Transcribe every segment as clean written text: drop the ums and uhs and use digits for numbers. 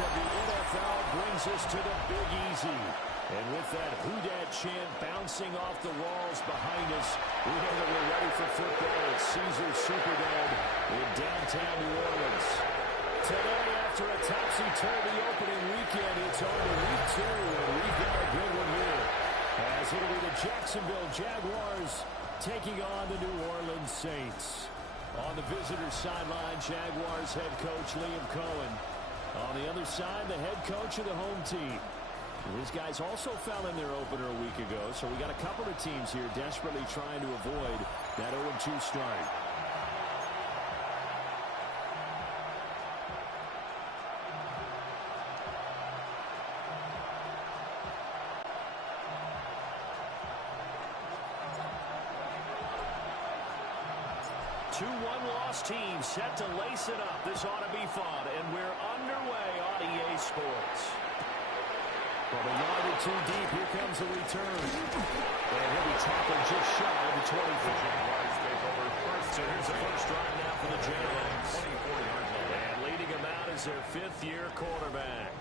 of the NFL brings us to the Big Easy. And with that Who Dat chant bouncing off the walls behind us, we know that we're ready for football at Caesars Superdome in downtown New Orleans. Today, after a topsy-turvy opening weekend, it's on to week 2, and we've got a good one here. As it'll be the Jacksonville Jaguars taking on the New Orleans Saints. On the visitor's sideline, Jaguars head coach Liam Cohen. On the other side, the head coach of the home team. These guys also fell in their opener a week ago, so we got a couple of teams here desperately trying to avoid that 0-2 start. Two one-loss teams set to lace it up. This ought to be fun, and we're underway on EA Sports. From a yard or two deep, here comes the return. And he'll be tackled just shy of the 25. So here's the first drive now for the Jags. And leading him out is their fifth-year quarterback.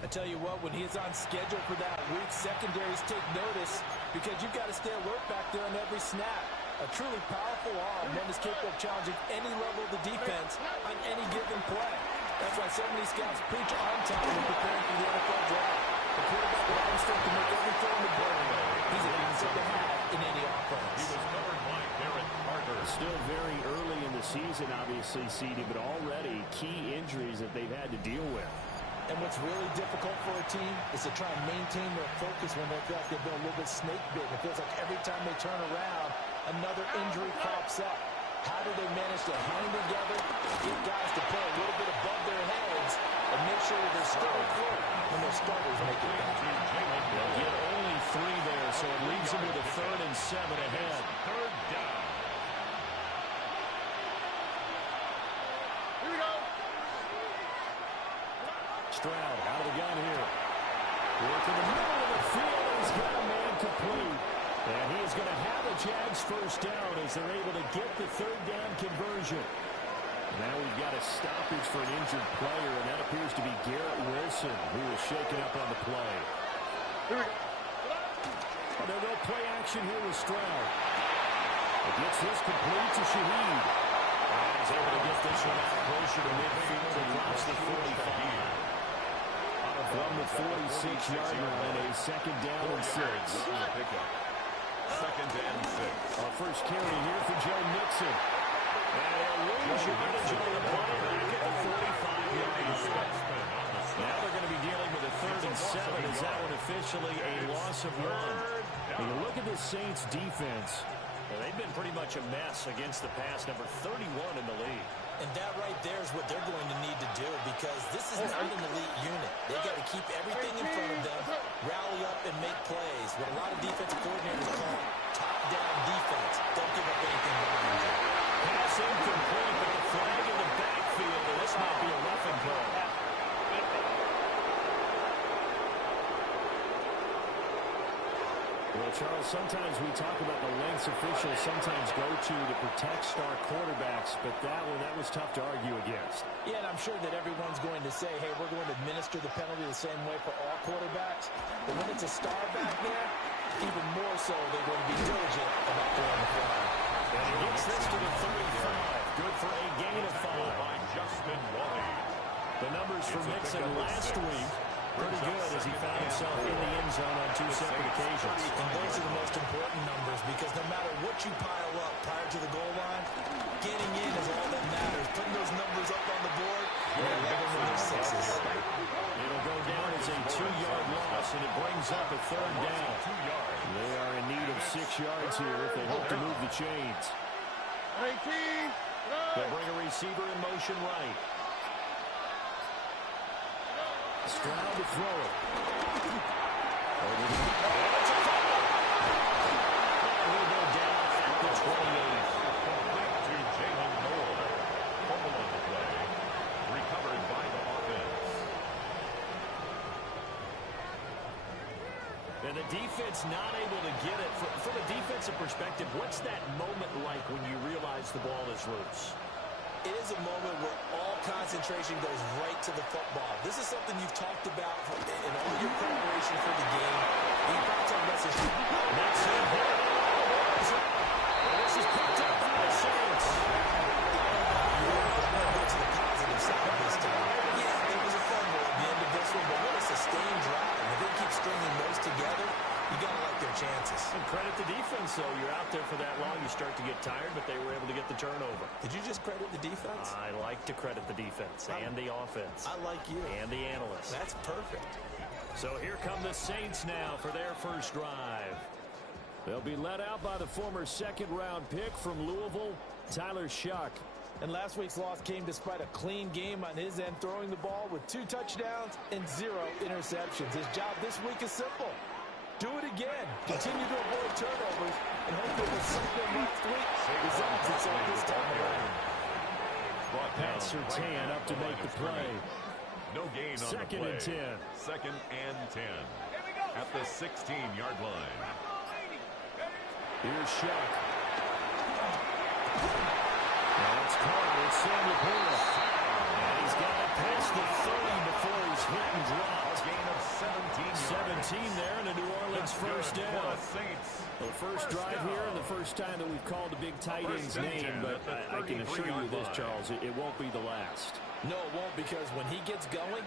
I tell you what, when he's on schedule for that week, secondaries take notice because you've got to stay alert back there on every snap. A truly powerful arm, one is capable of challenging any level of the defense on any given play. That's why so many scouts preach on time when preparing for the NFL draft. The quarterback will always start to make every throw in the board. He's an asset to have in any offense. He was covered by Barrett Carter. Still very early in the season, obviously, CD, but already key injuries that they've had to deal with. And what's really difficult for a team is to try and maintain their focus when they feel like they've been a little bit snake-bitten. It feels like every time they turn around, another injury pops up. How do they manage to hang together, get guys to play a little bit above their heads, and make sure that they're still afloat when their starters make it back? They'll get only 3 there, so it leaves them with a 3rd and 7 ahead. Third down. Here we go. Stroud out of the gun here. Working the middle of the field, he's got a man complete. And he is going to have the Jags first down as they're able to get the 3rd down conversion. Now we've got a stoppage for an injured player, and that appears to be Garrett Wilson, who was shaken up on the play. Here we go. Oh, they'll go play action here with Stroud. It gets this complete to Shaheed. And he's able to get this one out closer to midfield across the 45. From the 46-yard line, a 2nd down and 6. Second and 6. Our first carry here for Joe Mixon. And they'll lose yardage on the play back at the 45-yard line. Now they're going to be dealing with a 3rd and 7. Is that one officially a loss of 1? When you look at the Saints' defense, well, they've been pretty much a mess against the pass, number 31 in the league. And that right there is what they're going to need to do because this is not an elite unit. They've got to keep everything in front of them, rally up and make plays. What a lot of defensive coordinators call top-down defense. Don't give up anything behind you. Pass incomplete, but a flag in the backfield, and this might be a roughing call. Well, Charles, sometimes we talk about the lengths officials sometimes go to protect star quarterbacks, but that was tough to argue against. Yeah, and I'm sure that everyone's going to say, hey, we're going to administer the penalty the same way for all quarterbacks. But when it's a star back there, even more so they're going to be diligent about throwing the flag. And he gets this to the 35. Good for a gain of 5. By Justin Wally. The numbers for Mixon last week, pretty good as he found himself in the end zone on 2 separate occasions. And those are the most important numbers because no matter what you pile up prior to the goal line, getting in is all that matters. Putting those numbers up on the board, you're 11 with your 6s. It'll go down as a 2-yard loss, and it brings up a 3rd down. They are in need of 6 yards here if they hope to move the chains. They'll bring a receiver in motion right. Stroud to throw it. Over the He'll go down at the 28. Complete to Jalen Noel. Fumble on the play. Recovered by the offense. And the defense not able to get it. From a defensive perspective, what's that moment like when you realize the ball is loose? it is a moment where all concentration goes right to the football. This is something you've talked about in all your preparation for the game. You brought some message. That's it. This is picked up by the Saints. Go to the positive side this time. Yeah, there was a fumble at the end of this one, but what a sustained drive. If they keep stringing those together, you got to like their chances. And credit the defense, though. You're out there for that long, you start to get tired, but they were able to get the turnover. Did you just credit the defense? I like to credit the defense and the offense. I like you. And the analysts. That's perfect. So here come the Saints now for their first drive. They'll be led out by the former second-round pick from Louisville, Tyler Shuck. And last week's loss came despite a clean game on his end, throwing the ball with 2 touchdowns and 0 interceptions. His job this week is simple. Do it again. Continue to avoid turnovers and hope it was something last week. Results itself this time around. Pat Surtain up to make the play. No gain on Second the play. and 10. Second and 10. At the 16-yard line. Here's Shuck. That's caught. It's Sam LaPorta. And he's got it past the 30 before he's hit and dropped. A gain of 17 there and a New Orleans first down. The first drive here and the first time that we've called a big tight end's name, but I can assure you this, Charles, it won't be the last. No, it won't, because when he gets going,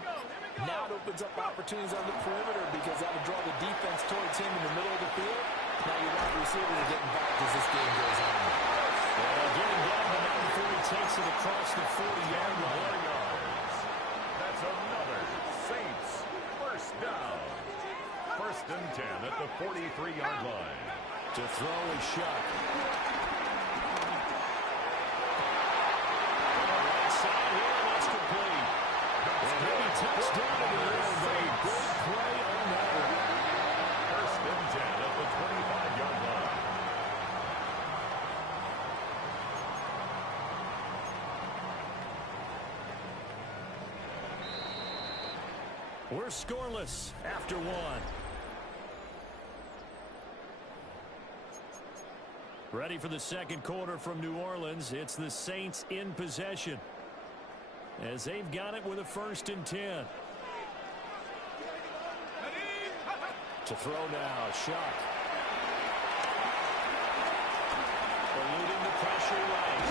now it opens up opportunities on the perimeter because that'll draw the defense towards him in the middle of the field. Now your wide receivers are getting back as this game goes on. Getting down the now before he takes it across the 40-yard line. That's another Saints first down. First and 10 at the 43-yard line. To throw is Shuck. Right side here, that's complete. And touchdown to the Saints. Good play on that one. First and 10 at the 25-yard line. We're scoreless after one. Ready for the second quarter from New Orleans. It's the Saints in possession as they've got it with a first and 10. To throw now, Shuck. Eluding the pressure right.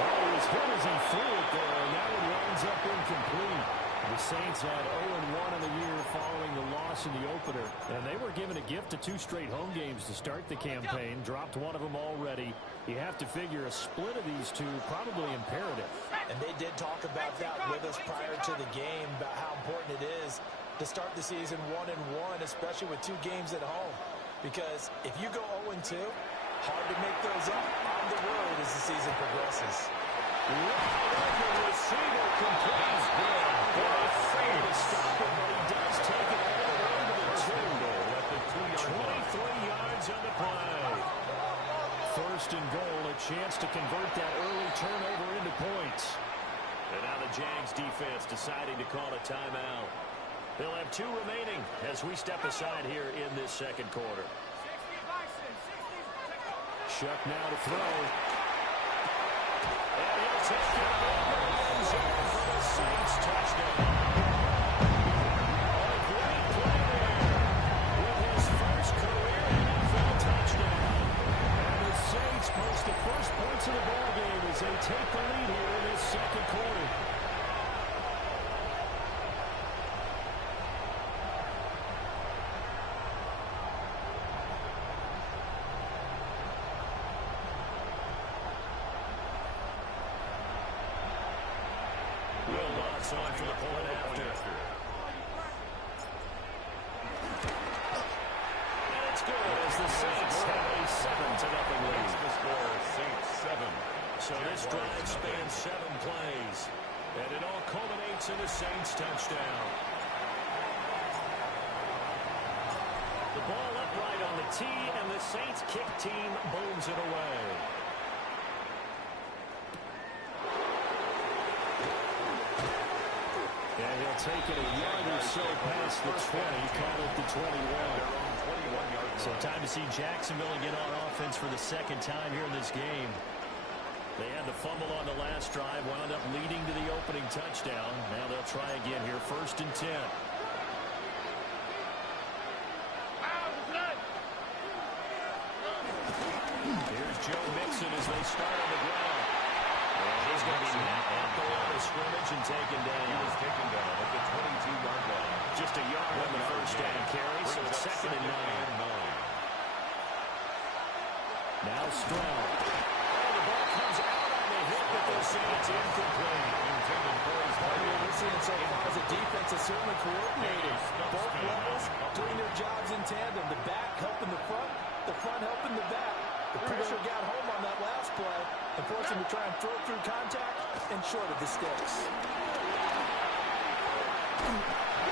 Oh, he was hit as he threw it there, and that one winds up incomplete. The Saints had 0-1 in the year following the loss in the opener, and they were given a gift of 2 straight home games to start the campaign. Dropped one of them already. You have to figure a split of these two probably imperative. And they did talk about that with us prior to the game, about how important it is to start the season 1-1, especially with 2 games at home. Because if you go 0-2, hard to make those up on the road as the season progresses. Wide receiver completes good. Stop him, but he does take it all the way to the 2. 23 yards on the play. First and goal, a chance to convert that early turnover into points. And now the Jags defense deciding to call a timeout. They'll have 2 remaining as we step aside here in this second quarter. Shuck now to throw. And he'll take it over the end zone for the Saints touchdown. A great play there with his first career NFL touchdown. And the Saints post the first points of the ballgame as they take the lead here in this second quarter. On for the point after. And it's good as the Saints have a 7-0 lead. The score, Saints 7. So this drive spans 7 plays. And it all culminates in a Saints touchdown. The ball upright on the tee, and the Saints kick team booms it away. And he'll take it a yard or so past the 20, caught at the 21. So time to see Jacksonville get on offense for the second time here in this game. They had the fumble on the last drive, wound up leading to the opening touchdown. Now they'll try again here, 1st and 10. Here's Joe Mixon as they start on the ground. And he's going to be knocked off the line of scrimmage and taken down. He was taken down at the 22-yard line. Just a yard on the first down carry, so it's 2nd and 9. Now Stroud. And the ball comes out on the hit, but they'll say it's incomplete. What we're seeing so far is the defense is certainly coordinated. Both levels doing their jobs in tandem. The back helping the front helping the back. The pressure got home on that last play and forced him to try and throw through contact and short of the sticks.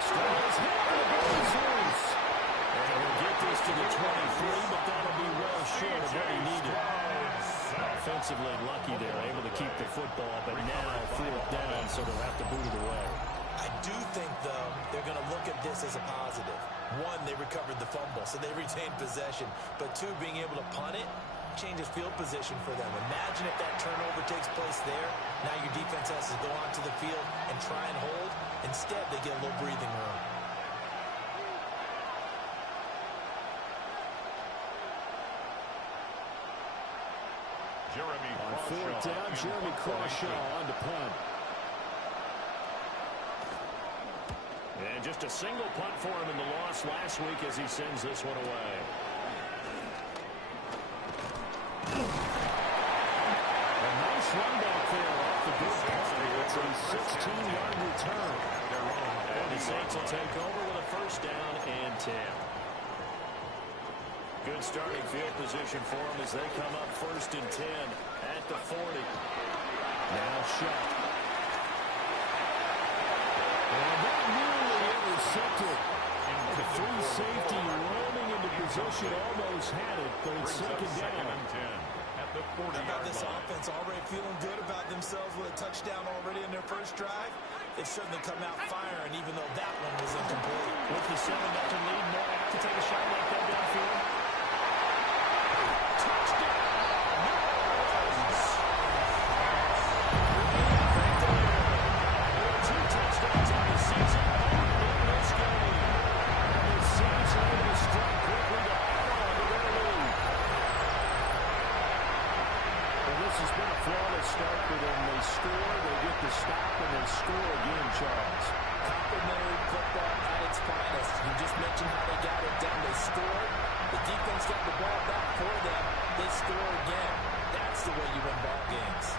Stroud's hit on the ball's loose. And he'll get this to the 23, but that'll be well short of what he needed. Offensively lucky there, able to keep the football, but now 4th down, so they'll have to boot it away. I do think, though, they're going to look at this as a positive. 1, they recovered the fumble, so they retained possession. But 2, being able to punt it changes field position for them. Imagine if that turnover takes place there. Now your defense has to go onto the field and try and hold. Instead, they get a little breathing room. On 4th down, Jeremy Crawshaw on to punt. And just a single punt for him in the loss last week as he sends this one away. A nice run back there off the good punt. It's a 16-yard return. And the Saints will take over with a 1st down and 10. Good starting field position for them as they come up 1st and 10 at the 40. Now Shutt. And that nearly intercepted. The free safety roaming into position, almost had it, but it's 2nd down. At the 40-yard line. How about this offense already feeling good about themselves with a touchdown already in their first drive? They've certainly come out firing, even though that one was incomplete. With the 7-0 lead, no have to take a shot like that downfield. Touchdown! There are 2 touchdowns on the season in this game. And the Saints are able to strike quickly to add on to their lead. Well, this has been a flawless start for them. They score, they get the stop, and they score again, Charles. Complimentary football at its finest. You just mentioned how they got it done. They scored. The defense got the ball back for them. They score again. That's the way you win ball games.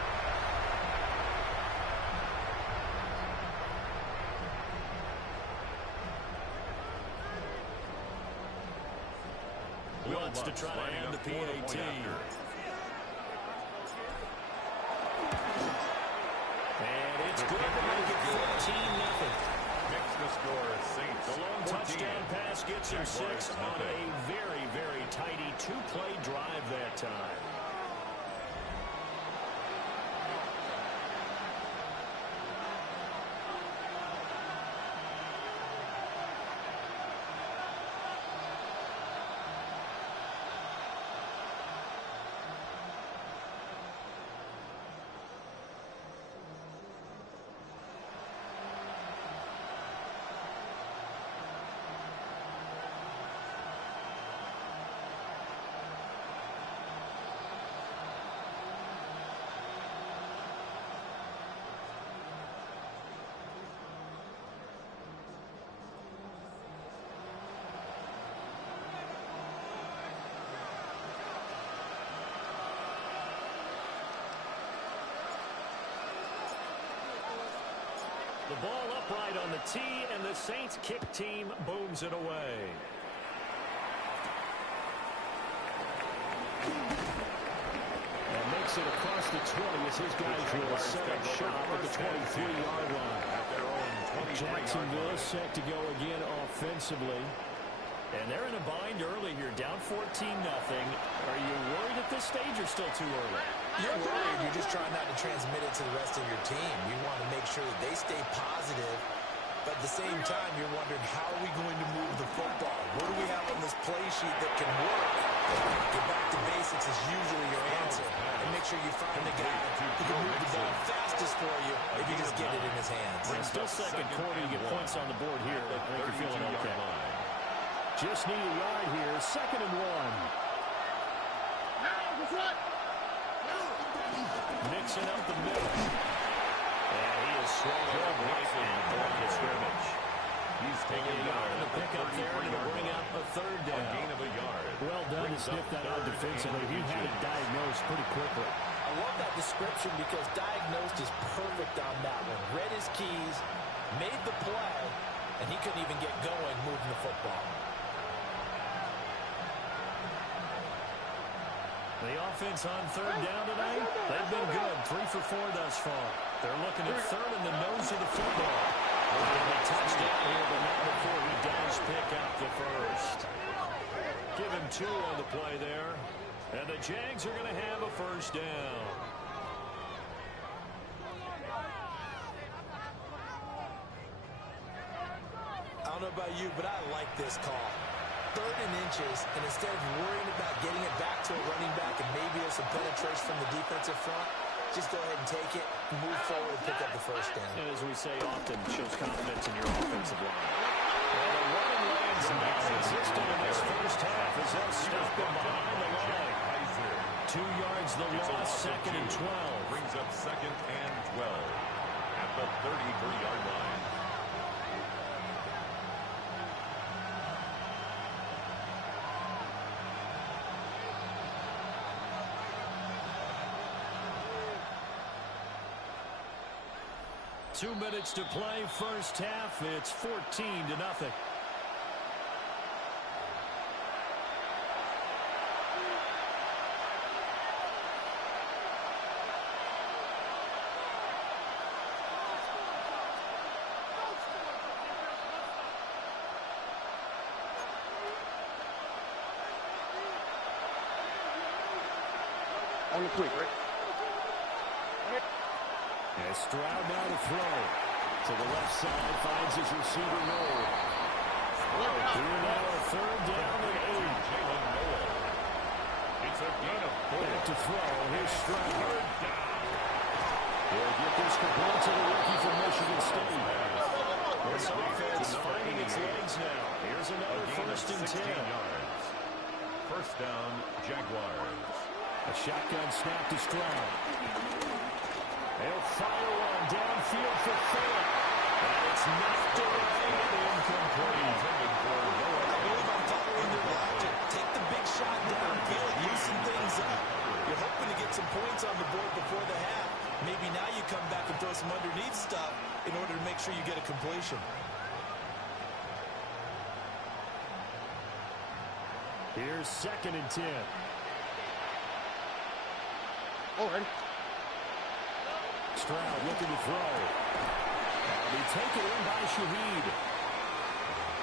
Wants to try to end the PAT. And it's good to make it 14-0. Makes the score Saints. The long 14. touchdown pass gets him 6 on a very, very tidy 2-play drive that time. The ball upright on the tee, and the Saints kick team booms it away. And makes it across the 20 as his guys will set up shop at the 23-yard line. Jacksonville set to go again offensively. And they're in a bind early here, down 14-0. Are you worried at this stage or still too early? You're worried. You're just trying not to transmit it to the rest of your team. You want to make sure that they stay positive. But at the same time, you're wondering, how are we going to move the football? What do we have on this play sheet that can work? Get back to basics is usually your answer. And make sure you find the guy who can move the ball fastest for you if you just get it in his hands. Still second quarter, you get points on the board here. I think you're feeling okay. Just need a yard here, 2nd and 1. Mixing up the middle. And he is swallowed up right in the line of scrimmage. He's taking a yard in the pickup there to bring up a 3rd down. A gain of a yard. Well done to sniff that out defensively. He had it diagnosed pretty quickly. I love that description because diagnosed is perfect on that one. Read his keys, made the play, and he couldn't even get going moving the football. The offense on 3rd down today, they've been good. 3 for 4 thus far. They're looking at 3rd in the nose of the football. A touchdown here, but not before he does pick up the 1st. Give him 2 on the play there. And the Jags are going to have a 1st down. I don't know about you, but I like this call. 3rd and inches, and instead of worrying about getting it back to a running back and maybe there's some penetration from the defensive front, just go ahead and take it, move forward, and pick up the 1st down. And as we say often, shows confidence in your offensive line. And the running lane's non-existent in this 1st half as they'll stuff them behind the line. 2 yards the loss, 2nd and 12. Brings up 2nd and 12 at the 33-yard line. Two minutes to play, 1st half. It's 14-0. On the quick, right? And Stroud now to throw. To the left side, finds his receiver Noel. Here now a 3rd down and 8. It's a gain of 4. Back to throw. Here's Stroud. He'll get this complete to the rookie from Michigan State. This offense finding its legs now. Here's another 1st and 10. Yards. 1st down, Jaguars. A shotgun snap to Stroud. They'll fire one downfield for Phillip. And it's knocked away and incomplete. I believe I'm following their logic. Take the big shot downfield, loosen things up. You're hoping to get some points on the board before the half. Maybe now you come back and throw some underneath stuff in order to make sure you get a completion. Here's 2nd and 10. All right. Stroud looking to throw. And he taken in by Shaheed.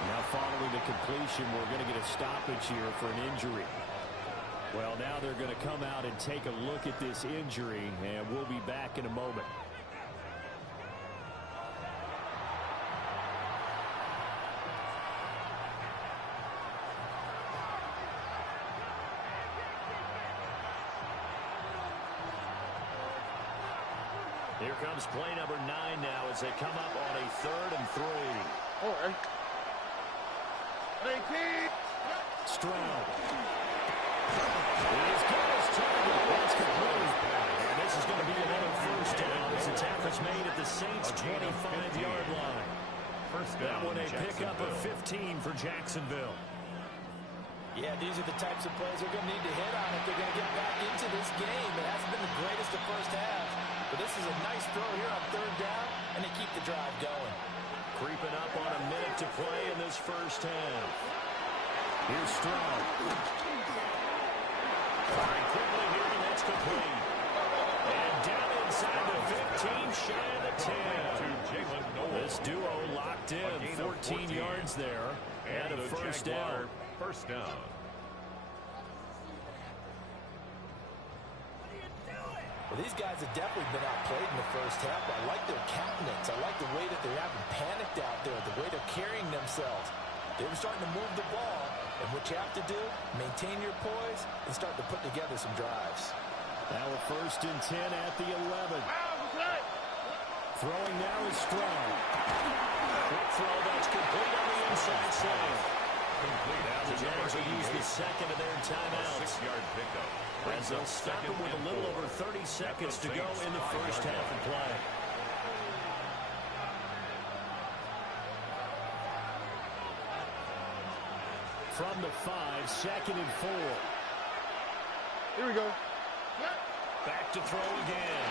Now following the completion, we're going to get a stoppage here for an injury. Well, now they're going to come out and take a look at this injury, and we'll be back in a moment. Here comes play number 9 now as they come up on a 3rd and 3. All right. Stroud. He's got his target. That's complete. And this is going to be another 1st down as the tackle's made at the Saints' 25-yard line. That one a pickup of 15 for Jacksonville. Yeah, these are the types of plays they're going to need to hit on if they're going to get back into this game. It hasn't been the greatest of 1st halves, but this is a nice throw here on 3rd down, and they keep the drive going. Creeping up on a minute to play in this 1st half. Here's Stroud. Firing quickly here, and that's complete. And down inside the 15, shy of the 10. This duo locked in, 14 yards there, and a 1st down. 1st down. Well, these guys have definitely been outplayed in the 1st half. I like their countenance. I like the way that they haven't panicked out there, the way they're carrying themselves. They were starting to move the ball, and what you have to do, maintain your poise and start to put together some drives. Now a 1st and 10 at the 11. Throwing now is Strong. Quick throw that's complete on the inside side. Now the Jags will use the second of their timeouts. 6-yard pickup. As they'll stop them with a little over 30 seconds to go in the first half of play. From the 5, 2nd and 4. Here we go. Back to throw again.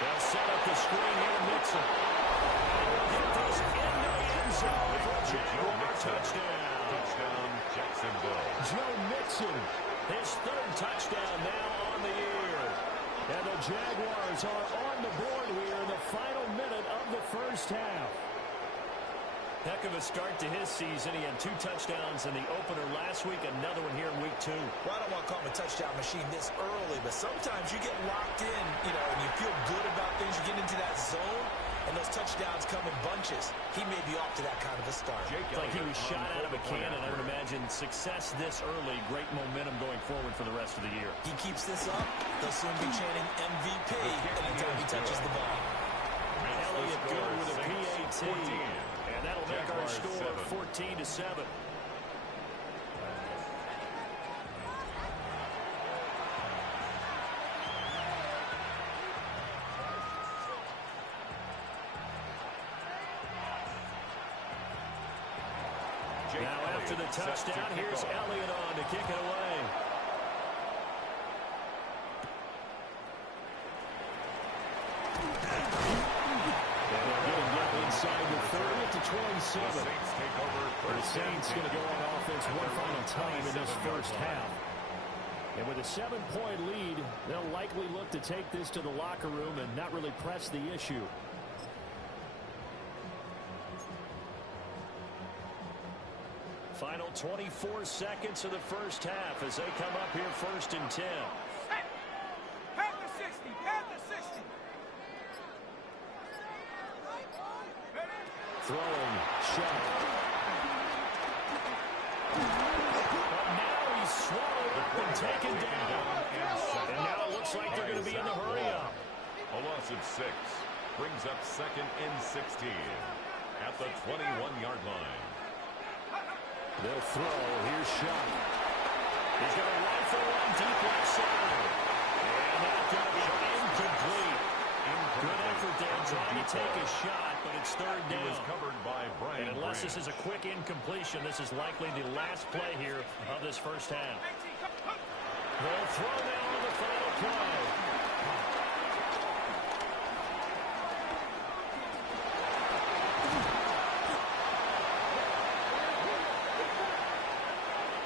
They'll set up the screen here to Mixon. Get this into the end zone for a Jaguar touchdown. Touchdown, Jacksonville. Joe Mixon, his 3rd touchdown now on the year. And the Jaguars are on the board here in the final minute of the first half. Heck of a start to his season. He had 2 touchdowns in the opener last week, another one here in week 2. Well, I don't want to call him a touchdown machine this early, but sometimes you get locked in, and you feel good about things. You get into that zone, and those touchdowns come in bunches. He may be off to that kind of a start. It's like he was shot out of a cannon. I would imagine success this early, great momentum going forward for the rest of the year. He keeps this up, they'll soon be chanting MVP anytime he touches the ball. Elliott good with a PAT. And that'll make our score 14-7. Now after the touchdown, here's Elliott on to kick it away. Inside the 30 to 27. The Saints going to go on offense one final time in this first half. And with a 7-point lead, they'll likely look to take this to the locker room and not really press the issue. Final 24 seconds of the first half as they come up here 1st and 10. Have the 60. Have the 60. Throwing, shot. But now he's swallowed up and taken down. And now it looks like they're going to be in the hurry-up. A loss of 6 brings up 2nd and 16 at the 21-yard line. They'll throw. Here's Shot. He's going to rifle one deep left side. And that's going to be incomplete. Good effort there trying to take a shot, but it's 3rd down. He was covered by Brian. And unless this is a quick incompletion, this is likely the last play here of this first half. They'll throw now on the final play.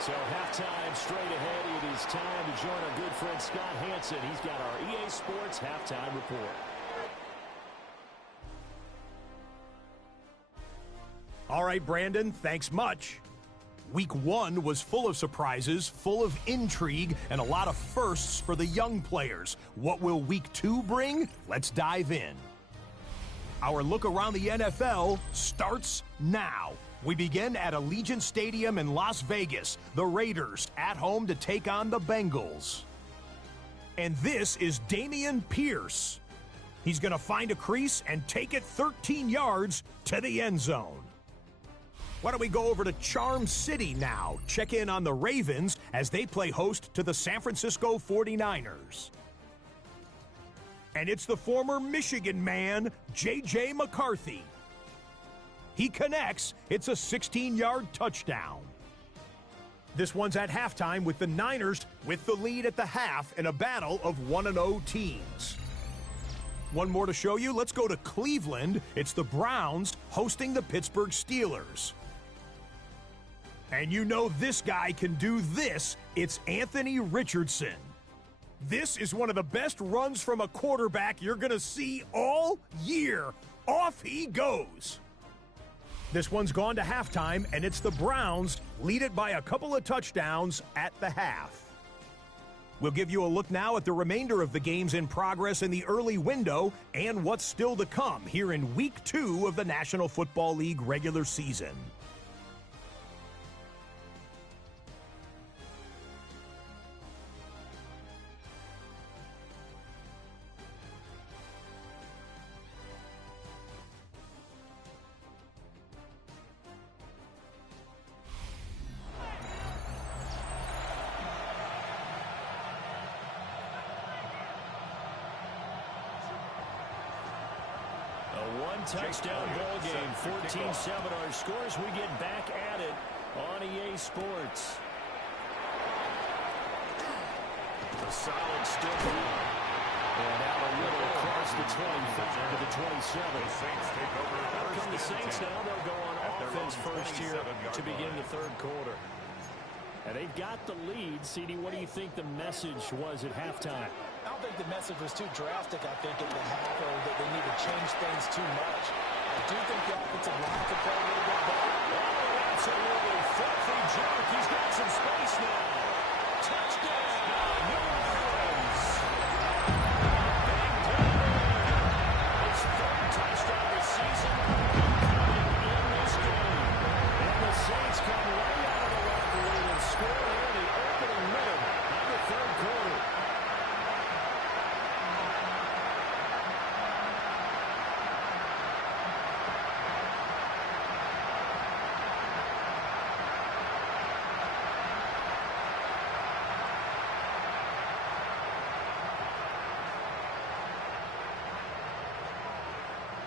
So halftime straight ahead. It is time to join our good friend Scott Hansen. He's got our EA Sports halftime report. All right, Brandon, thanks much. Week 1 was full of surprises, full of intrigue, and a lot of firsts for the young players. What will Week 2 bring? Let's dive in. Our look around the NFL starts now. We begin at Allegiant Stadium in Las Vegas. The Raiders at home to take on the Bengals. And this is Dameon Pierce. He's going to find a crease and take it 13 yards to the end zone. Why don't we go over to Charm City now? Check in on the Ravens as they play host to the San Francisco 49ers. And it's the former Michigan man, J.J. McCarthy. He connects. It's a 16-yard touchdown. This one's at halftime with the Niners with the lead at the half in a battle of 1-0 teams. One more to show you. Let's go to Cleveland. It's the Browns hosting the Pittsburgh Steelers. And you know this guy can do this. It's Anthony Richardson. This is one of the best runs from a quarterback you're going to see all year. Off he goes. This one's gone to halftime, and it's the Browns lead it by a couple of touchdowns at the half. We'll give you a look now at the remainder of the games in progress in the early window and what's still to come here in Week 2 of the National Football League regular season. One-touchdown ball game, 14-7 our scores. We get back at it on EA Sports. A solid stiff arm. And out a little across the 25 to the 27. The Saints take over. Out come the Saints now. They'll go on offense first here to begin the third quarter. And they've got the lead. CD, what do you think the message was at halftime? I don't think the message was too drastic, I think, at the half, or that they need to change things too much. I do think the offensive line could play a little bit better. Oh, absolutely. Filthy jerk. He's got some space now. Touchdown, New Orleans. Big play. His third touchdown this season coming in this game. And the Saints come right out of the locker room and score here in the opening minute of the third quarter.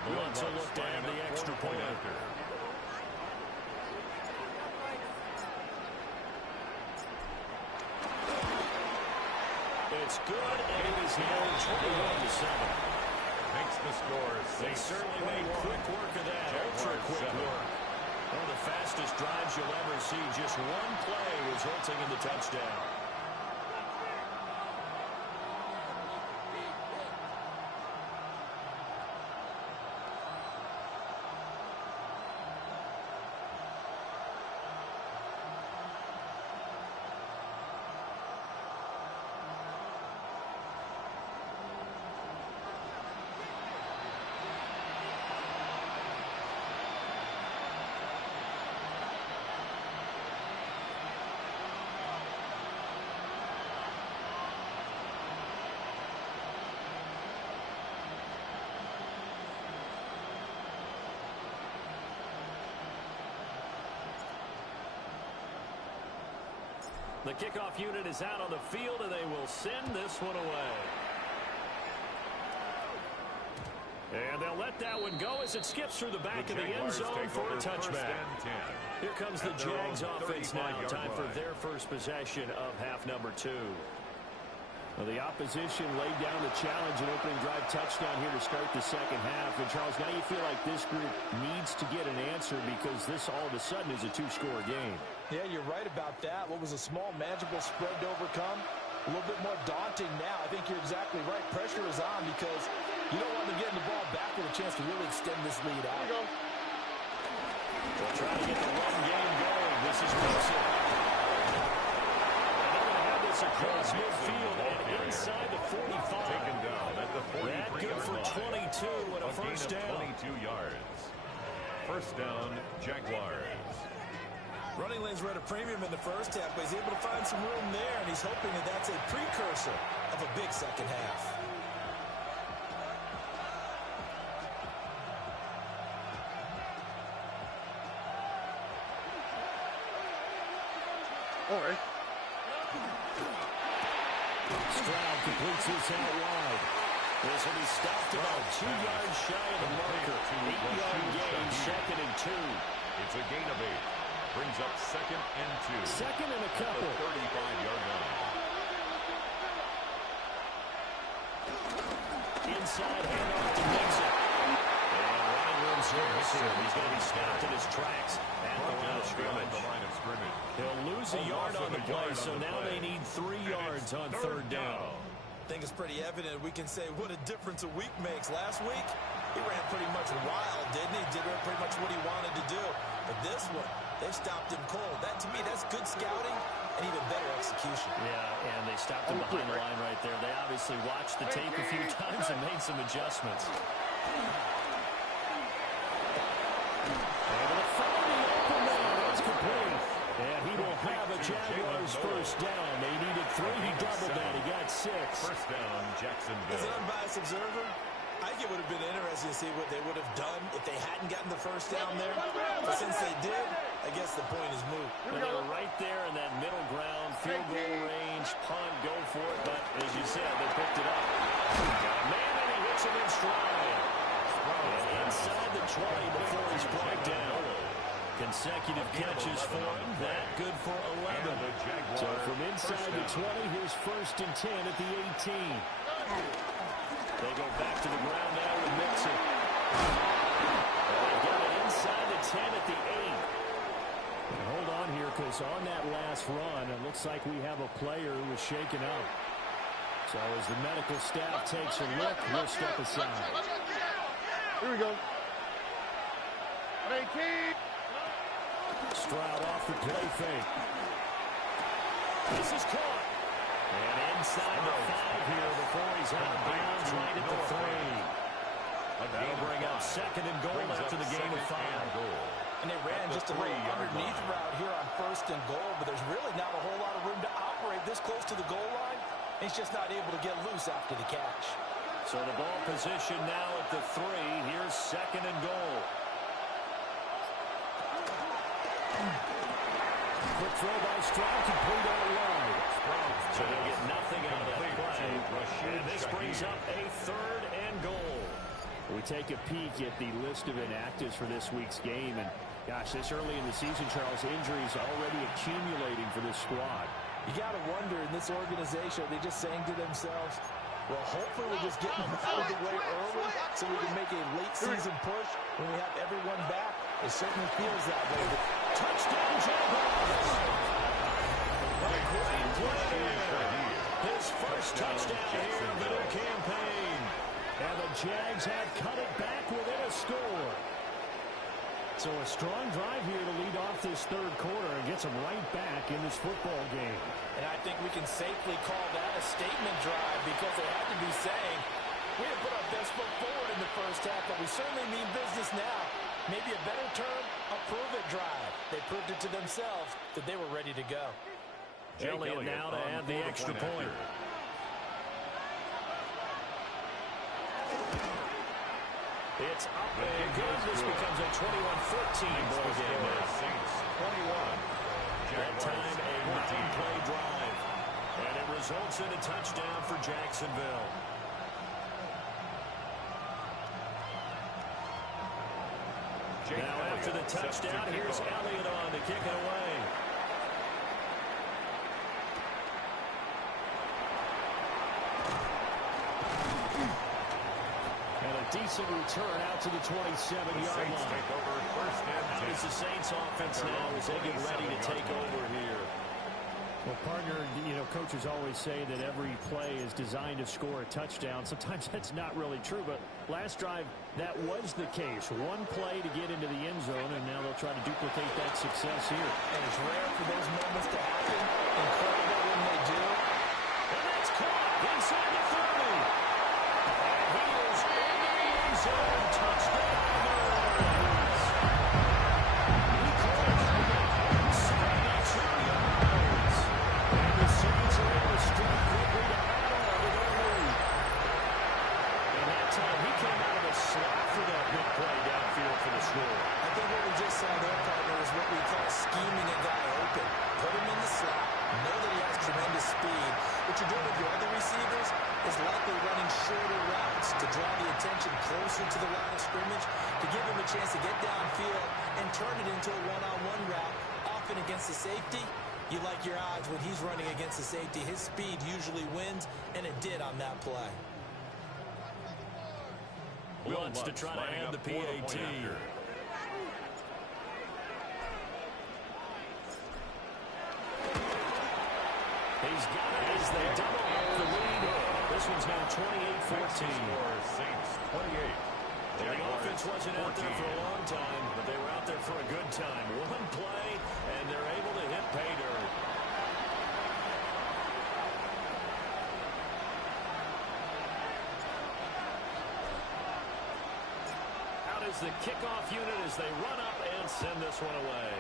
Wants a look to have the extra point after. It's good, and it is now 21-7. Makes the score. They certainly made quick work of that. Ultra quick work. One of the fastest drives you'll ever see. Just one play resulting in the touchdown. The kickoff unit is out on the field, and they will send this one away. And they'll let that one go as it skips through the back of the end zone for a touchback. Here comes the Jags offense now. Time for their first possession of half number 2. Well, the opposition laid down the challenge and opening drive touchdown here to start the second half. And, Charles, now you feel like this group needs to get an answer because this all of a sudden is a 2-score game. Yeah, you're right about that. What was a small, manageable spread to overcome, a little bit more daunting now. I think you're exactly right. Pressure is on because you don't want them getting the ball back with a chance to really extend this lead out. They'll try to get the run game going. This is Wilson. Across midfield and inside the 45. Taken down at the 43 That good for 22 and a first down. 22 yards. First down, Jaguars. Running lanes were at a premium in the first half, but he's able to find some room there, and he's hoping that that's a precursor of a big second half. All right. Stroud completes this out wide. This will be stopped about 2 yards shy of the marker. 8-yard gain, 2nd and 2. It's a gain of 8. Brings up 2nd and 2. Second and a couple. 35-yard line. Inside handoff to Mixon. And running room's here. He's going to be stopped in his tracks at the line of scrimmage. He'll lose a yard on the play, so now they need 3 yards on third down. I think it's pretty evident. We can say what a difference a week makes. Last week, he ran pretty much wild, didn't he? Did pretty much what he wanted to do. But this one, they stopped him cold. That, to me, that's good scouting and even better execution. Yeah, and they stopped him behind the line right there. They obviously watched the tape a few times and made some adjustments. Able to find the open man. That's complete. And he will have a Jaguars first down. They needed 3. He doubled that. He got 6. First down, Jacksonville. As an unbiased observer, I think it would have been interesting to see what they would have done if they hadn't gotten the first down there. But since they did, I guess the point is moot. Well, they were right there in that middle ground, field goal range, punt, go for it. But as you said, they picked it up. Got a man, and he hits him in stride. And inside the 20 before he's brought down. Consecutive catches for him. That good for 11. So from inside the 20, here's 1st and 10 at the 18. They go back to the ground now with Mixon. They got it inside the 10 at the 8. And hold on here, because on that last run, it looks like we have a player who was shaken up. So as the medical staff takes a look, we'll step aside. Here we go. Hey, Keith. Stroud off the play fake. This is caught. And inside the 5 here before he's out of bounds right at the 3. That'll bring up 2nd and goal after the gain of 5. And they ran just a little underneath route here on 1st and goal, but there's really not a whole lot of room to operate this close to the goal line. He's just not able to get loose after the catch. So the ball position now at the 3. Here's 2nd and goal. Quick throw by Stroud, complete out wide. So they'll get nothing out of that play. And this brings up a 3rd and goal. We take a peek at the list of inactives for this week's game. And gosh, this early in the season, Charles, injuries already accumulating for this squad. You got to wonder in this organization, are they just saying to themselves, well, hopefully we're just getting out of the way early so we can make a late season push when we have everyone back. It certainly feels that way. But touchdown, Jaguars! A great play. His first touchdown here of the new campaign. And the Jags have cut it back within a score. So a strong drive here to lead off this 3rd quarter and gets them right back in this football game. And I think we can safely call that a statement drive because they had to be saying, we didn't put our best foot forward in the first half, but we certainly mean business now. Maybe a better term, a prove-it drive. They proved it to themselves that they were ready to go. Elliott now to add the extra point. It's up and good. This becomes a 21-14 ball game now. 21. That time a 9-play drive. And it results in a touchdown for Jacksonville. Now after the touchdown, here's Elliott on to kick it away. Decent return out to the 27-yard line. How does the Saints offense now as they get ready to take over here? Well, partner, coaches always say that every play is designed to score a touchdown. Sometimes that's not really true, but last drive, that was the case. One play to get into the end zone, and now they'll try to duplicate that success here. And it's rare for those moments to happen. Incredible when they do. And that's caught inside the 30. And he is in the end zone. Touchdown, Mariners. He caught 72 yards. And the Saints are able to strike quickly to add on to their lead. And that time, he came out of a slot for that big play downfield for the score. I think what we just saw there, partner, is what we call scheming a guy open. Put him in the slot, know that he has tremendous speed. What you're doing with your other receivers is likely running shorter routes to draw the attention closer to the line of scrimmage, to give him a chance to get downfield and turn it into a one-on-one route, often against the safety. You like your odds when he's running against the safety. His speed usually wins, and it did on that play. Wants to try to add the PAT. He's got it as they double up the lead. This one's now 28-14. Saints 28. The offense wasn't out there for a long time, but they were out there for a good time. One play, and they're able to hit pay dirt. Out is the kickoff unit as they run up and send this one away.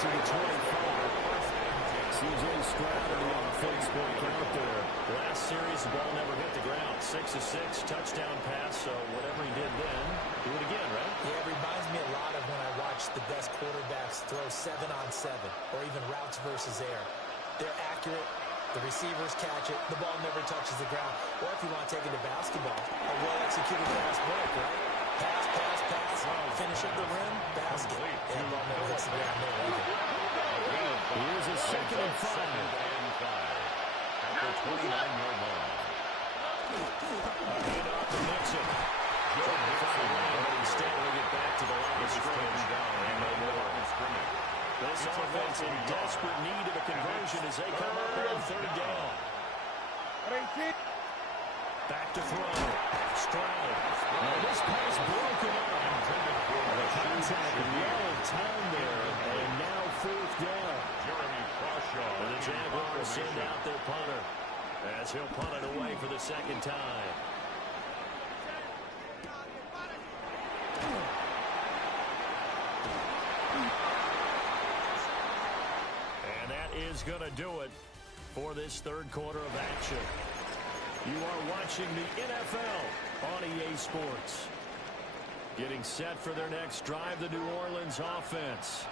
To the 25. C.J. Stroud in the offense back out there. Last series, the ball never hit the ground. 6-6, touchdown pass, so whatever he did then, do it again, right? Yeah, it reminds me a lot of when I watch the best quarterbacks throw 7-on-7 or even routes versus air. They're accurate. The receivers catch it. The ball never touches the ground. Or if you want to take it to basketball, a well-executed pass break, right? Pass, pass, pass. Finish at the rim, basket. And the ball never hits the ground there either. Here's a second and 5. At the 29-yard line. Hand off to Nixon. Instead, we get back to the line of scrimmage. This offense in desperate need of a conversion as they come up on third down. Back to throw. Stroud. This pass broken up. The contact well timed there, and now fourth down. And the Jaguars send out their punter as he'll punt it away for the second time. And that is going to do it for this third quarter of action. You are watching the NFL on EA Sports. Getting set for their next drive, the New Orleans offense.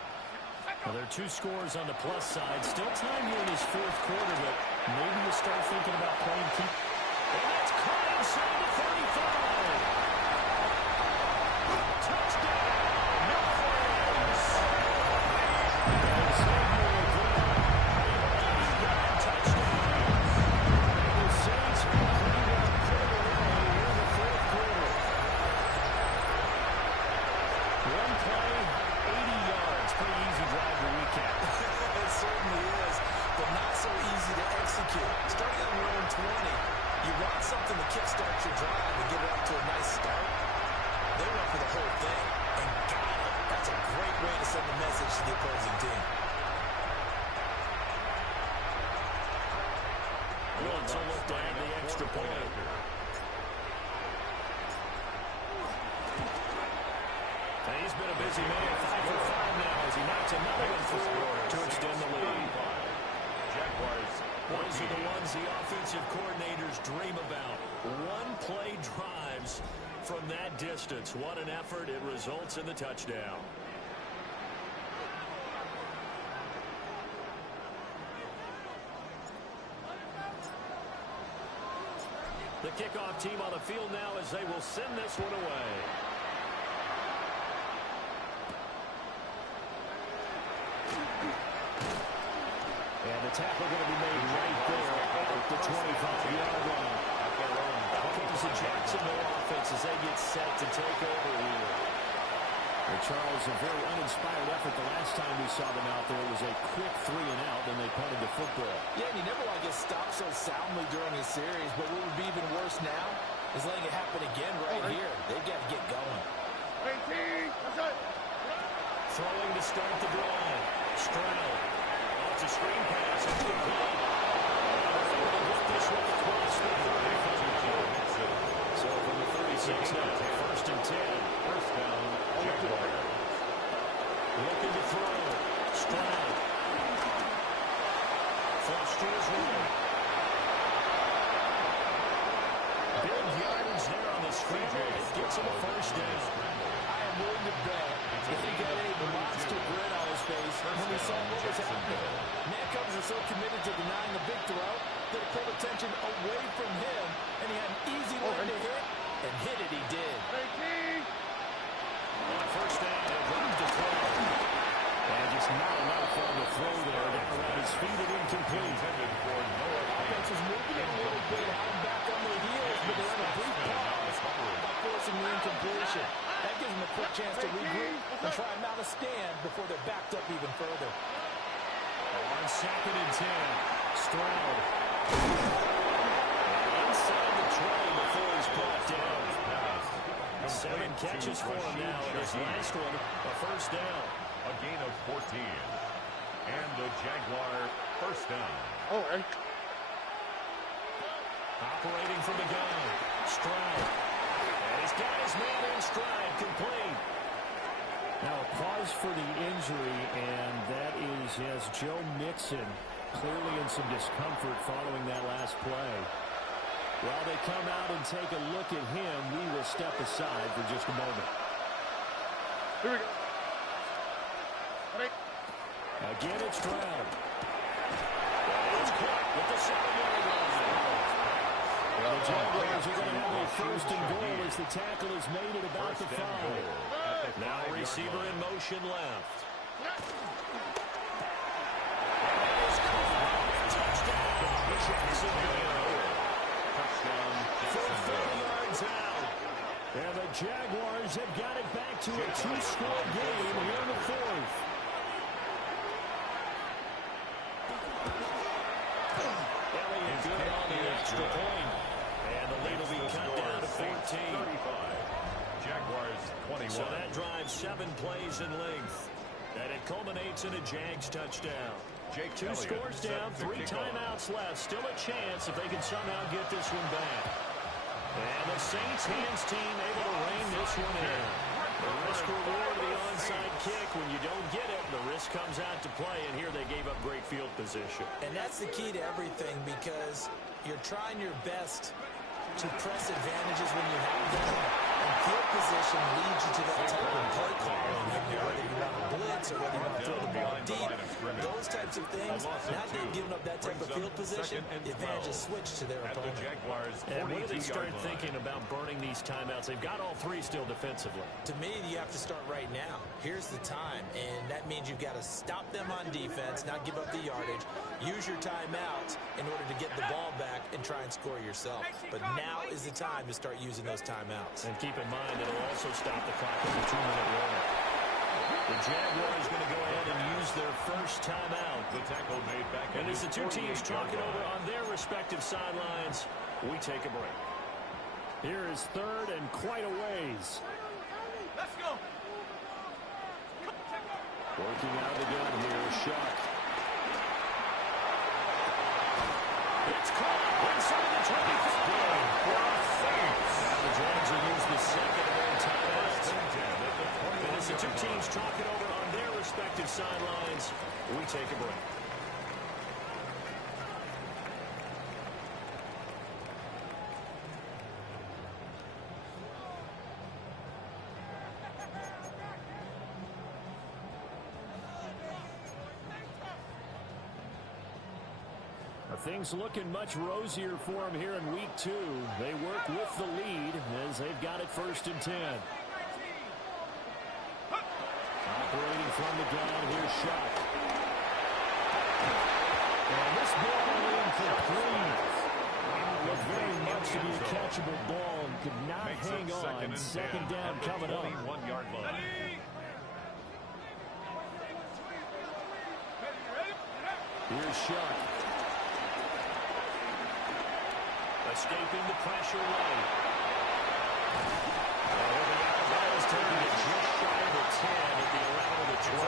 Well, there are two scores on the plus side. Still time here in this fourth quarter, but maybe you start thinking about playing keep. And that's caught inside the 35. Touchdown, New Orleans. And Xavier again. Touchdowns. The Saints will bring down further away in the fourth quarter. One play, 80 yards. Pretty easy drive to recap. It certainly is, but not so easy to execute. Starting on your own 20, you want something to kickstart your drive and get it off to a nice start. They went for the whole thing and got it. That's a great way to send a message to the opposing team. Woods will look down the extra point. He's been a busy man, 5 for 5 now as he knocks another one through to extend the lead. Jaguars. Those are the ones the offensive coordinators dream about. One-play drives from that distance. What an effort. It results in the touchdown. The kickoff team on the field now as they will send this one away. And the tackle going to be made right there at the 25-yard line. Comes the Jacksonville offense as they get set to take over here. Well, Charles, a very uninspired effort the last time we saw them out there. It was a quick 3-and-out, then they punted the football. Yeah, and you never want to get stopped so soundly during a series, but what would be even worse now is letting it happen again right here. They've got to get going. Throwing to start the drive. Stroud. It's a screen pass. It's complete. This one across the 35. So from the 36 now, first and 10. First down, Jaguars. Looking to throw. Stroud. Flush to his right. Big yardage there on the scramble. It gets him a first down. I am willing to bet that he got a monster grin on his face when he saw what was happening. Mancombs are so committed to denying the big throw that it pulled attention away from him, and he had an easy line to hit, and hit it he did. On first down, it runs to throw. And just not enough on the throw there. Down around his feet and incomplete. Offense is moving a little bit, had him back on their heels, but they're in a brief pause by forcing the incompletion. That gives them a quick chance to regroup and try and mount a stand before they're backed up even further. On second and 10, Stroud. Inside the tray before he's brought down. 7 catches for him now, and his last one, a first down. A gain of 14. And the Jaguar first down. Operating from the gun, Stroud. And he's got his man in stride, complete. Now a pause for the injury, and that is, yes, Joe Mixon clearly in some discomfort following that last play. While they come out and take a look at him, we will step aside for just a moment. Here we go. Again, it's Stroud. caught at the 7-yard line. Well, the Jaguars are going to have a first and goal as the tackle is made at about the 5. Now receiver in motion left. And the Jaguars have got it back to a 2-score game here in the 4th. Elliott good on the extra point. And the lead will be cut down to 14. Jaguars 21. So that drives 7 plays in length. And it culminates in a Jags touchdown. 2 scores down, 3 timeouts left. Still a chance if they can somehow get this one back. And the Saints hands team able to rein this one in. The risk reward of the onside kick. When you don't get it, the risk comes out to play. And here they gave up great field position. And that's the key to everything, because you're trying your best to press advantages when you have them. And field position leads you to that type of play calling. Whether you want to blitz or whether you want to throw the ball deep, those types of things. Now they've given up that type of field position, the advantage is switched to their opponent. And when do they start thinking about burning these timeouts? They've got all 3 still defensively. To me, you have to start right now. Here's the time, and that means you've got to stop them on defense, not give up the yardage, use your timeouts in order to get the ball back and try and score yourself. But now is the time to start using those timeouts. And keep in mind, it'll also stop the clock at the 2-minute warning. The Jaguars going to go ahead and use their first timeout. The tackle made back. And as the 2 teams talk it over on their respective sidelines, we take a break. Here is 3rd and quite a ways. Let's go. Working out of the gun here is Shuck. It's caught inside the 25. Now the Jags will use the second of their timeouts. And as the 2 teams talk it over on their respective sidelines, we take a break. Things looking much rosier for them here in week 2. They work with the lead as they've got it 1st and 10. Operating from the gun, here's Shuck. And this ball incomplete. Looked very much to be a catchable ball and could not hang on. Second down coming up. 21-yard line. Here's Shuck. Escaping the pressure late. The ball is taking it just shy of the 10 at the 11 of the 12.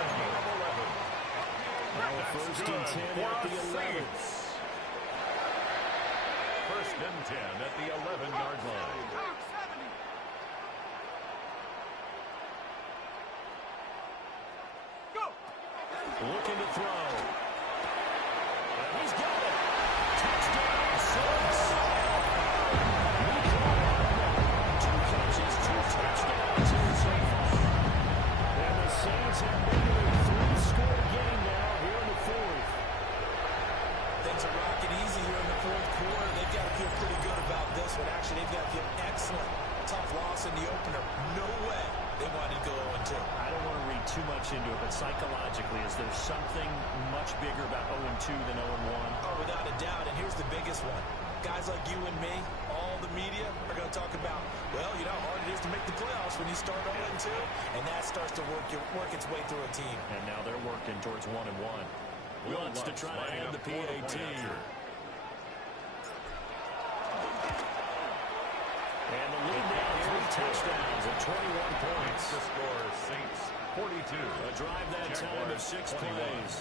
Now a 1st and 10 at the 11. 1st and 10 at the 11-yard line. Looking to throw. And he's got it. Touchdown, Saints. 2 catches, 2 touchdowns here so far. And the Saints have made it a 3-score game now here in the 4th. Things are rocking easy here in the 4th quarter. They've got to feel pretty good about this one. Actually, they've got to feel excellent. Tough loss in the opener. No way they wanted to go 0-2. I don't want to read too much into it, but psychologically, is there something much bigger about 0-2 than 0-1? Oh, without a doubt, and here's the biggest one. Guys like you and me, all the media, are going to talk about, well, you know how hard it is to make the playoffs when you start 0-2, and that starts to work its way through a team. And now they're working towards 1-1. Wants to try to add the PAT. And the lead now 3 touchdowns and 21 points. The score, Saints 42. A drive that time of 6 plays.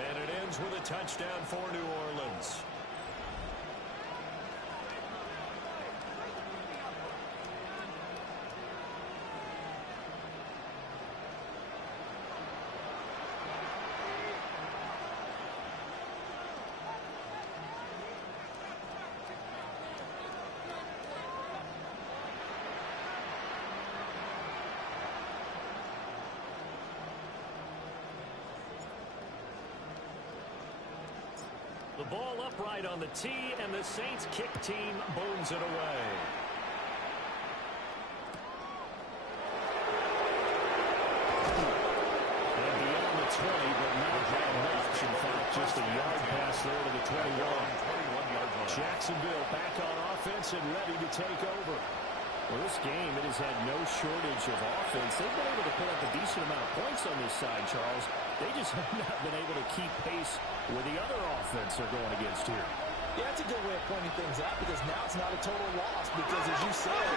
And it ends with a touchdown for New Orleans. the ball upright on the tee, and the Saints kick team bowls it away. And beyond the 20, but not that much. In fact, just a yard pass there to the 21-yard line. Jacksonville back on offense and ready to take over. Well, this game, it has had no shortage of offense. They've been able to put up a decent amount of points on this side, Charles. They just have not been able to keep pace with the other offense they're going against here. Yeah, that's a good way of pointing things out because now it's not a total loss because, as you said,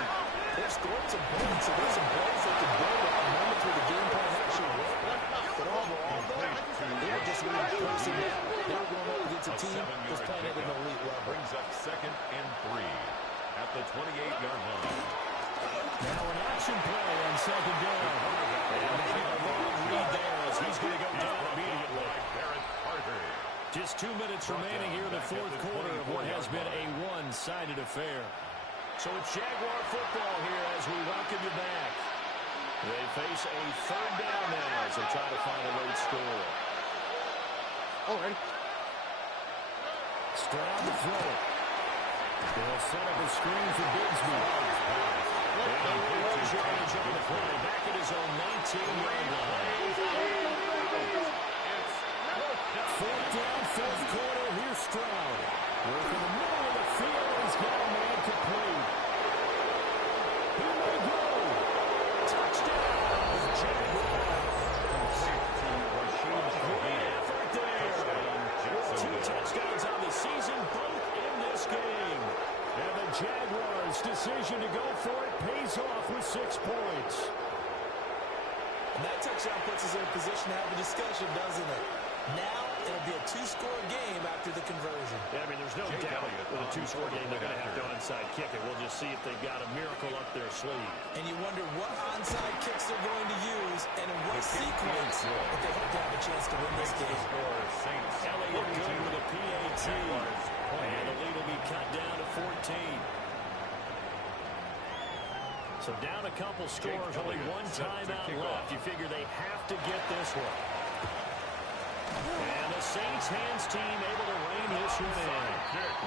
they've scored some points. So there's some plays they can build on moments where the game plan actually worked. But overall, they were just reinforcing that. They were going up against a team that's playing at an elite level. Brings up 2nd and 3 at the 28-yard line. Now an action play on 2nd down. And they have a long lead there as he's going to go down immediately. Just 2 minutes remaining here in the 4th quarter of what has been a one-sided affair. So it's Jaguar football here as we welcome you back. They face a 3rd down now as they try to find a late score. All right. Stroud to throw it. They'll set up a screen for Bigsby. And he loses yardage on the play. Back at his own 19-yard line. 4th down, 4th quarter. Here's Stroud. Working the middle of the field. He's got a man complete. He may go. Touchdown, Jaguars. Great effort there. 2 touchdowns on the season, both in this game. And the Jaguars' decision to go for it pays off with 6 points. And that touchdown puts us in a position to have a discussion, doesn't it? Now it'll be a 2-score game after the conversion. Yeah, I mean, there's no doubt with a 2-score game they're going to have to onside kick it. We'll just see if they've got a miracle up their sleeve. And you wonder what onside kicks they're going to use and in what sequence if they hope to have a chance to win this game. Elliott good with a PAT. And the lead will be cut down to 14. So down a couple scores, only 1 timeout left. You figure they have to get this one. And the Saints hands team able to rein this one in.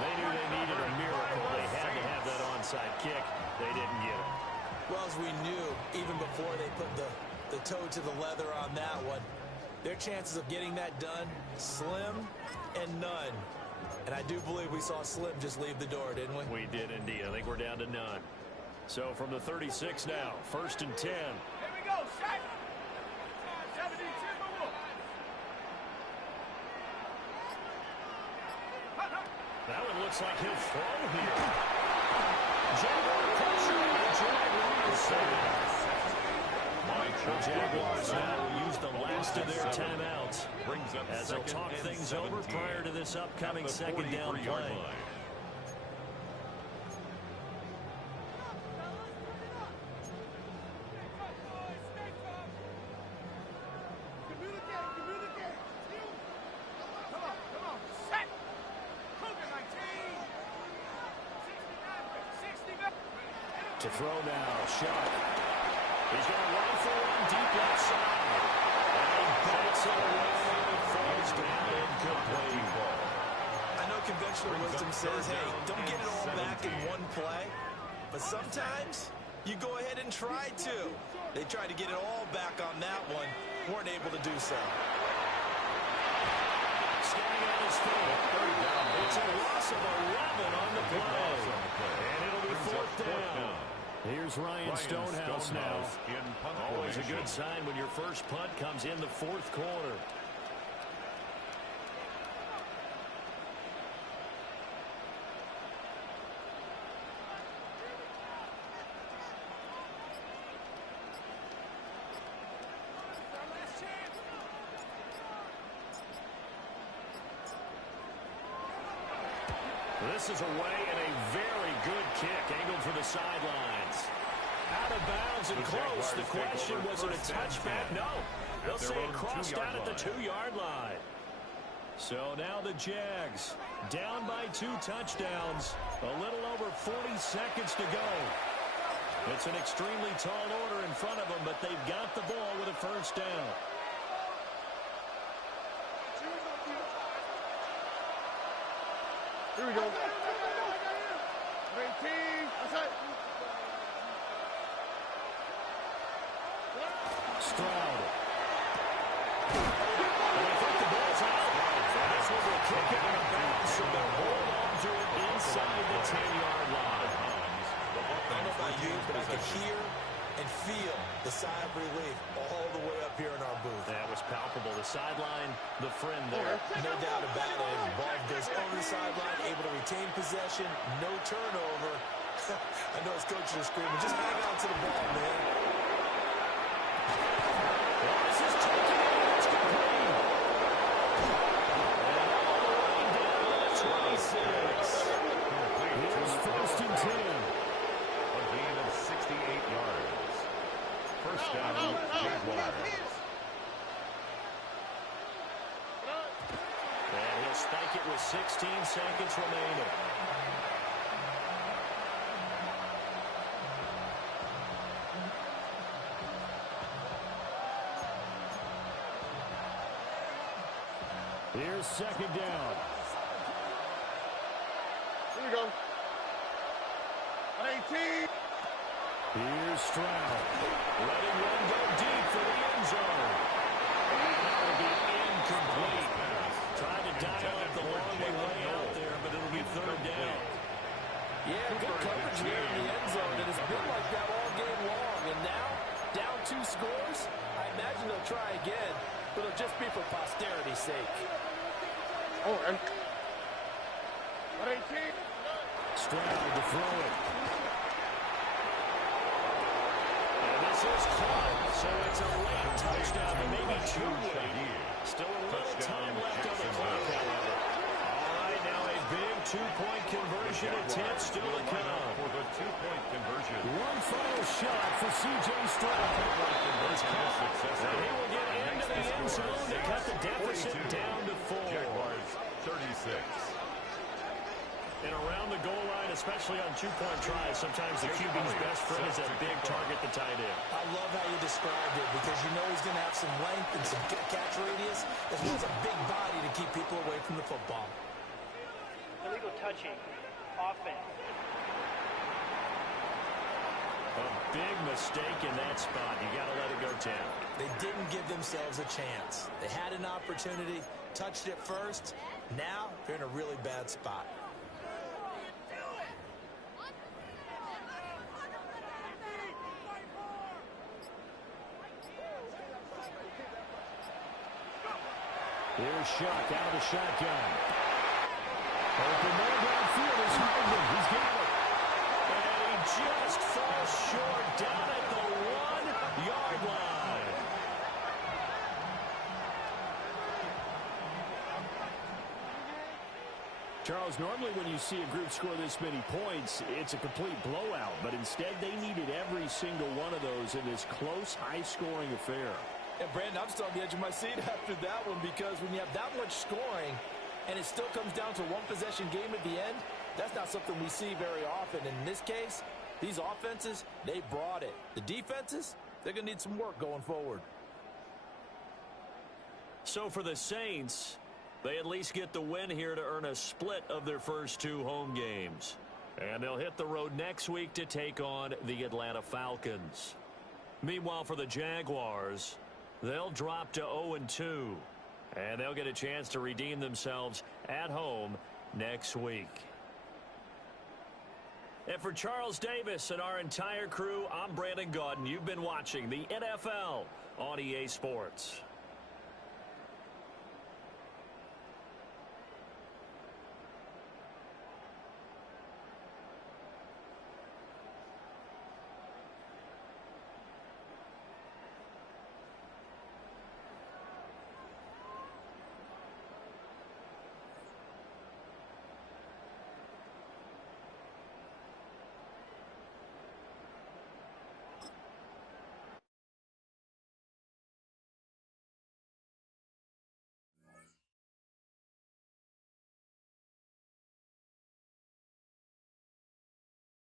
They knew they needed a miracle. They had to have that onside kick. They didn't get it. Well, as we knew, even before they put the toe to the leather on that one, their chances of getting that done, slim and none. And I do believe we saw Slim just leave the door, didn't we? We did indeed. I think we're down to none. So from the 36 now, 1st and 10. Here we go, shot. 72, move. That one looks like he'll throw here. Jaguar pressure. The Jaguars now will use the last of their timeouts as they'll talk things over prior to this upcoming 2nd down play. To throw now, Sharp. He's going to run for one deep left side. And he bats it away. Falls down incomplete. I know conventional wisdom says, hey, don't get it all back in one play. But sometimes you go ahead and try to. They tried to get it all back on that one. Weren't able to do so. Standing on his feet. It's a loss of 11 on the play. And it'll be 4th down. Here's Ryan Stonehouse now. Always a good sign when your first punt comes in the 4th quarter. This is away and a very good kick angled for the sidelines. Out of bounds and close. The question, was it a touchback? No. They'll say it crossed out at the 2-yard line. So now the Jags down by 2 touchdowns. A little over 40 seconds to go. It's an extremely tall order in front of them, but they've got the ball with a 1st down. Here we go. 18. Outside. Stroud. And I think the ball's out. This one will kick it out of bounds, so they'll hold on to it inside the 10-yard line. I don't know about you, but I could hear and feel the sigh of relief all the way up here in our booth. That was palpable. The sideline, the friend there. No doubt about it. Ball goes over the sideline, able to retain possession, no turnover. I know his coaches are screaming, just hang on to the ball, man. This is taken in. It's complete. And all the way down to 26. Here's 1st and 10. A gain of 68 yards. First down, Jaguars. And he'll spike it with 16 seconds remaining. Here's 2nd down. Here we go. 18. Here's Stroud. Letting one go deep for the end zone. And that will be incomplete. Trying to dial up the long way out there, but it'll be 3rd down. Yeah, good coverage here in the end zone, and it's been like that all game long. And now, down 2 scores, I imagine they'll try again, but it'll just be for posterity's sake. Oh, and 18. Stroud to throw it. And this is caught, so it's a late touchdown, but maybe too late. Still a little time left on the clock, however. All right, now a big 2-point conversion attempt still to come. For the 2-point conversion. One final shot for C.J. Stroud. And he will get into the end zone to cut the deficit down to 4. Jaguars 36. And around the goal line, especially on 2-point tries, sometimes the QB's best friend is a big target, the tight end. I love how you described it because you know he's going to have some length and some catch radius as well as a big body to keep people away from the football. Illegal touching. Offense. A big mistake in that spot. You got to let it go down. They didn't give themselves a chance. They had an opportunity, touched it first. Now they're in a really bad spot. Here's Shuck out of the shotgun. Open man downfield is Hardman. He's got it. And he just falls short down at the 1-yard line. Charles, normally when you see a group score this many points, it's a complete blowout. But instead, they needed every single one of those in this close, high-scoring affair. And Brandon, I'm still on the edge of my seat after that one because when you have that much scoring and it still comes down to one possession game at the end, that's not something we see very often. In this case, these offenses, they brought it. The defenses, they're going to need some work going forward. So for the Saints, they at least get the win here to earn a split of their first 2 home games. And they'll hit the road next week to take on the Atlanta Falcons. Meanwhile, for the Jaguars, they'll drop to 0-2, and they'll get a chance to redeem themselves at home next week. And for Charles Davis and our entire crew, I'm Brandon Gaudin. You've been watching the NFL on EA Sports.